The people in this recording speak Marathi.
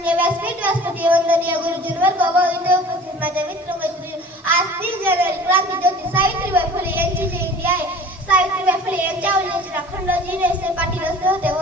माननीय व्यासपीठ व्यासपीठ वंदनीय गुरुजींवर व इथे उपस्थित माझ्या मित्रमैत्रिणी, आज 3 जानेवारी क्रांतीज्योती सावित्रीबाई फुले यांची जयंती आहे. सावित्रीबाई फुले यांच्या वडिलांचे नाव खंडोजी नेसे पाटील असे होते व